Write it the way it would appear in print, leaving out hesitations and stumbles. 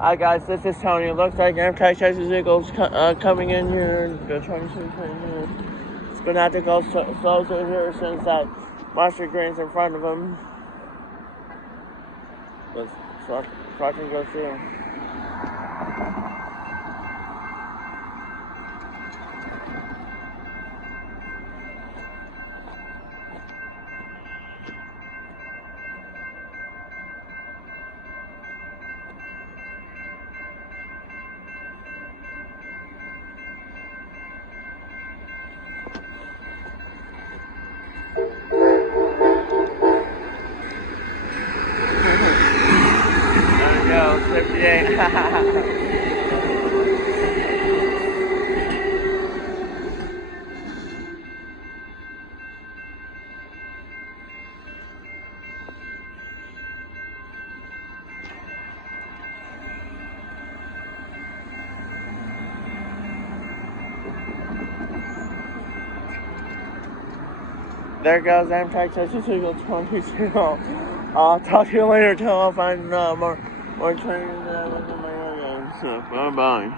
Hi guys, this is Tony. It looks like Amtrak Texas Eagles coming in here. The 26 here. It's gonna have to go slow through here since that mustard green's in front of him. But so I can go through. There we go, 58. There goes Amtrak Texas Eagles 22. I'll talk to you later till I find more trains in my game. So bye bye.